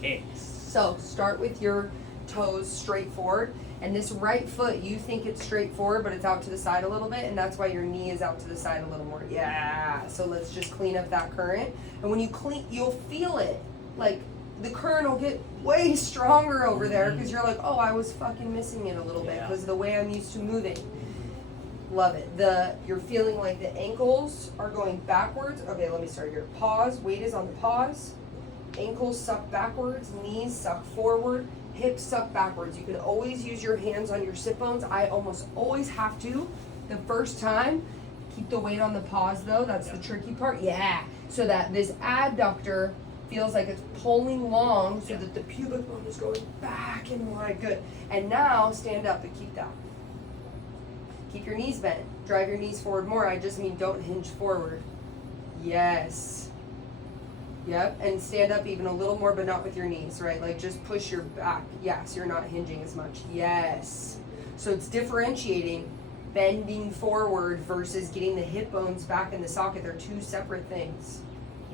kicks. So start with your toes straight forward. And this right foot, you think it's straight forward, but it's out to the side a little bit, and that's why your knee is out to the side a little more. Yeah. So let's just clean up that current. And when you clean, you'll feel it. Like, the current will get way stronger over there because you're like, oh, I was fucking missing it a little bit because of the way I'm used to moving. Love it. You're feeling like the ankles are going backwards. Okay, let me start here. Pause. Weight is on the pause. Ankles suck backwards. Knees suck forward. Hips suck backwards. You can always use your hands on your sit bones. I almost always have to the first time. Keep the weight on the pause though. That's the tricky part. Yeah. So that this adductor feels like it's pulling long so that the pubic bone is going back and wide. Good. And now stand up and keep that. Keep your knees bent. Drive your knees forward more. I just mean don't hinge forward. Yes. Yep. And stand up even a little more, but not with your knees, right? Like just push your back. Yes, you're not hinging as much. Yes. So it's differentiating bending forward versus getting the hip bones back in the socket. They're two separate things.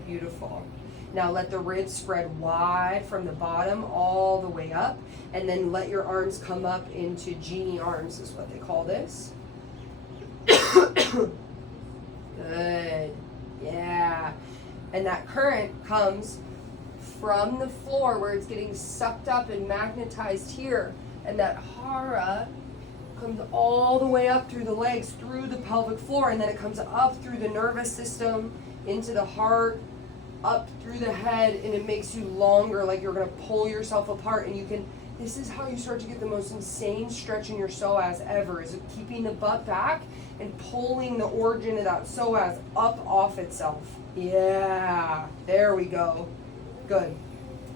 Beautiful. Now let the ribs spread wide from the bottom all the way up, and then let your arms come up into genie arms is what they call this. Good. Yeah. And that current comes from the floor where it's getting sucked up and magnetized here, and that hara comes all the way up through the legs, through the pelvic floor, and then it comes up through the nervous system, into the heart, up through the head, and it makes you longer, like you're gonna pull yourself apart. And you can, this is how you start to get the most insane stretch in your psoas ever, is keeping the butt back and pulling the origin of that psoas up off itself. Yeah, there we go. Good.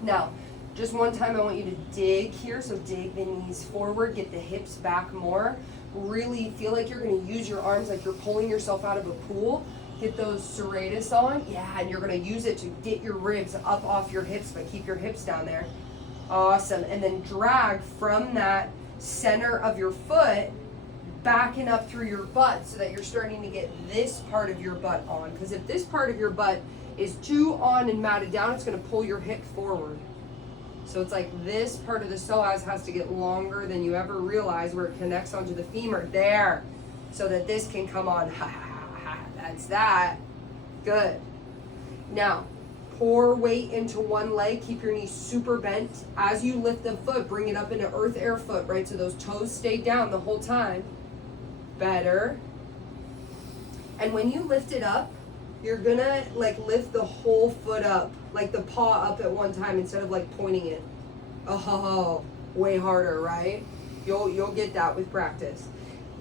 Now, just one time I want you to dig here, so dig the knees forward, get the hips back more. Really feel like you're gonna use your arms like you're pulling yourself out of a pool. Get those serratus on. Yeah, and you're gonna use it to get your ribs up off your hips, but keep your hips down there. Awesome. And then drag from that center of your foot back and up through your butt so that you're starting to get this part of your butt on. Because if this part of your butt is too on and matted down, it's gonna pull your hip forward. So it's like this part of the psoas has to get longer than you ever realize, where it connects onto the femur there, so that this can come on. That's that. Good. Now, pour weight into one leg. Keep your knees super bent. As you lift the foot, bring it up into earth air foot, right? So those toes stay down the whole time. Better. And when you lift it up, you're gonna like lift the whole foot up, like the paw up at one time instead of like pointing it. Oh, way harder, right? You'll get that with practice.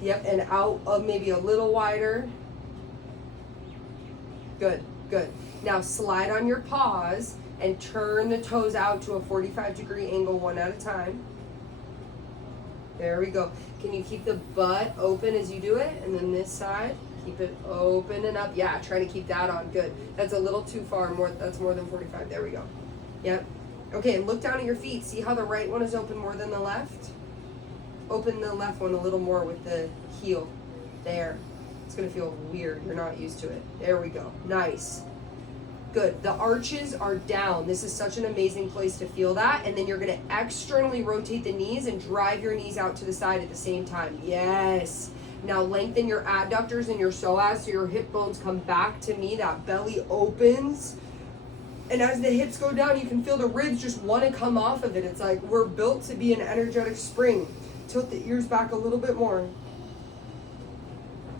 Yep, and out maybe a little wider. Good, good. Now slide on your paws and turn the toes out to a 45-degree angle one at a time. There we go. Can you keep the butt open as you do it? And then this side, keep it open and up. Yeah, try to keep that on. Good. That's a little too far. That's more than 45. There we go. Yep. Okay, and look down at your feet. See how the right one is open more than the left? Open the left one a little more with the heel. There. It's gonna feel weird. You're not used to it. There we go. Nice. Good. The arches are down. This is such an amazing place to feel that. And then you're gonna externally rotate the knees and drive your knees out to the side at the same time. Yes. Now lengthen your adductors and your psoas so your hip bones come back to me. That belly opens. And as the hips go down, you can feel the ribs just want to come off of it. It's like we're built to be an energetic spring. Tilt the ears back a little bit more.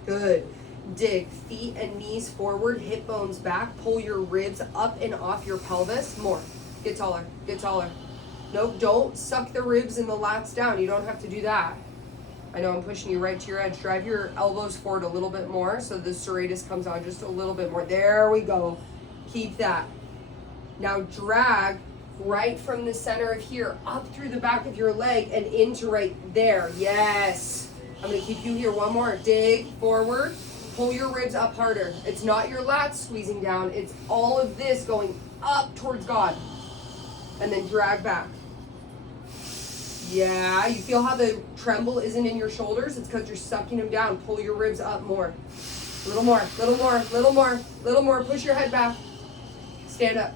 Good. Dig. Feet and knees forward, hip bones back. Pull your ribs up and off your pelvis. More. Get taller. Get taller. Nope, don't suck the ribs and the lats down. You don't have to do that. I know I'm pushing you right to your edge. Drive your elbows forward a little bit more so the serratus comes on just a little bit more. There we go. Keep that. Now drag right from the center of here up through the back of your leg and into right there. Yes. I'm going to keep you here. One more. Dig forward. Pull your ribs up harder. It's not your lats squeezing down. It's all of this going up towards God. And then drag back. Yeah. You feel how the tremble isn't in your shoulders? It's because you're sucking them down. Pull your ribs up more. A little more. Little more. Little more. Little more. Push your head back. Stand up.